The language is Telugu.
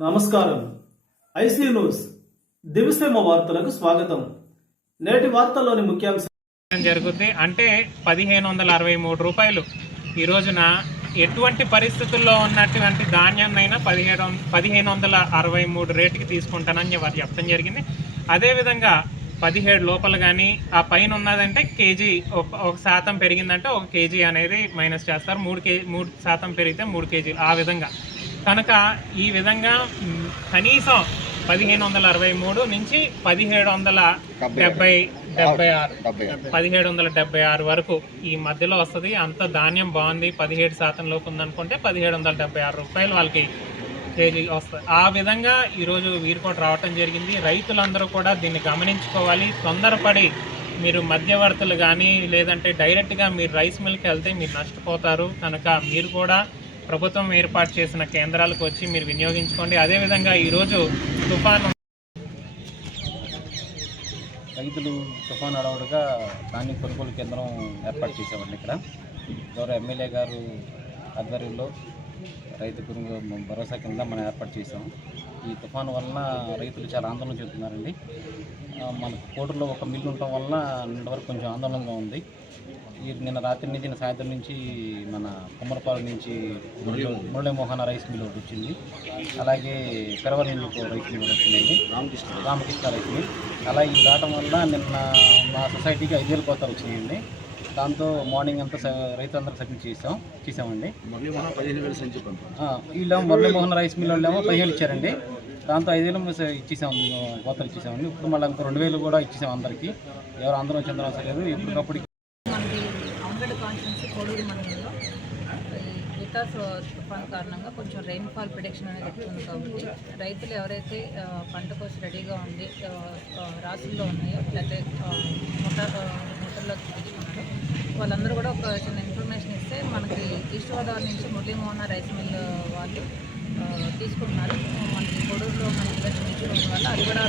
నమస్కారం. ఐసీ న్యూస్ దివిసేమ వార్తలకు స్వాగతం. నేటి వార్తల్లోని ముఖ్యాంశం జరుగుతుంది అంటే పదిహేను వందల అరవై మూడు రూపాయలు. ఈ రోజున ఎటువంటి పరిస్థితుల్లో ఉన్నటువంటి ధాన్యాన్నైనా పదిహేడు పదిహేను వందల అరవై మూడు రేటుకి తీసుకుంటానని చెప్పడం జరిగింది. అదేవిధంగా పదిహేడు లోపల కానీ ఆ పైన ఉన్నదంటే కేజీ ఒక శాతం పెరిగిందంటే ఒక కేజీ అనేది మైనస్ చేస్తారు. మూడు కేజీ మూడు శాతం పెరిగితే మూడు కేజీలు. ఆ విధంగా కనుక ఈ విధంగా కనీసం పదిహేను వందల అరవై మూడు నుంచి పదిహేడు వందల డెబ్బై డెబ్బై ఆరు. పదిహేడు వందల డెబ్బై ఆరు వరకు ఈ మధ్యలో వస్తుంది. అంత ధాన్యం బాగుంది. పదిహేడు శాతం లోపు ఉందనుకుంటే పదిహేడు వందల డెబ్బై ఆరు రూపాయలు వాళ్ళకి కేజీ వస్తుంది. ఆ విధంగా ఈరోజు వీరుకోట రావటం జరిగింది. రైతులందరూ కూడా దీన్ని గమనించుకోవాలి. తొందరపడి మీరు మధ్యవర్తులు కానీ లేదంటే డైరెక్ట్గా మీరు రైస్ మిల్కి వెళ్తే మీరు నష్టపోతారు. కనుక మీరు కూడా ప్రభుత్వం ఏర్పాటు చేసిన కేంద్రాలకు వచ్చి మీరు వినియోగించుకోండి. అదేవిధంగా ఈరోజు తుఫాను రైతులు తుఫాన్ అడవుడుగా ధాన్యం కొనుగోలు కేంద్రం ఏర్పాటు చేసామండి ఇక్కడ. గౌరవ ఎమ్మెల్యే గారు ఆధ్వర్యంలో రైతు కొనుగోలు భరోసా కింద మనం ఏర్పాటు చేసాం ఈ తుఫాను వలన రైతులు చాలా ఆందోళన చెందుతున్నారండి. మన మనకు కోటలో ఒక మిల్లు ఉండటం వలన నిన్న వరకు కొంచెం ఆందోళనగా ఉంది. ఈ నిన్న రాత్రి నుంచి నిన్న సాయంత్రం నుంచి మన కుమ్మరపాలెం నుంచి మురళీమోహన రైస్ మిల్ ఒకటి వచ్చింది. అలాగే పెరవలి నుంచి రైస్ మిల్ ఒకటి వచ్చిందండి. Ramakrishna Ramakrishna rice mill. అలా ఇది రావటం వల్ల నిన్న మా సొసైటీకి ఐదు వేల కోతలు వచ్చినాయండి. దాంతో మార్నింగ్ అంతా రైతులందరూ సబ్మిట్ చేసాం చేసామండి. ఆ, వీళ్ళేమో మురళీమోహన్ రైస్ మిల్ వాళ్ళేమో పదివేలు ఇచ్చారండి. దాంతో ఐదు వేలు ఇచ్చేసాం కోతలు ఇచ్చేసామండి. ఇప్పుడు మళ్ళీ ఇంకో రెండు వేలు కూడా ఇచ్చేసాం అందరికీ. ఎవరు అందరం చెందడం అవసరం లేదు. వికాస్ తుఫాన్ కారణంగా కొంచెం రెయిన్ఫాల్ ప్రిడిక్షన్ అనేది ఎక్కువ కాబట్టి రైతులు ఎవరైతే పంట కోసి రెడీగా ఉండి రాసుల్లో ఉన్నాయో లేకపోతే మోటార్ మోటార్లోకి తెచ్చుకున్నారో వాళ్ళందరూ కూడా ఒక చిన్న ఇన్ఫర్మేషన్ ఇస్తే మనకి ఈస్ట్ గోదావరి నుంచి మురళీమోహన రైస్ మిల్ వాళ్ళు తీసుకుంటున్నారు. మనకి కొడూరులో మనకి మీటింగ్ వల్ల అది కూడా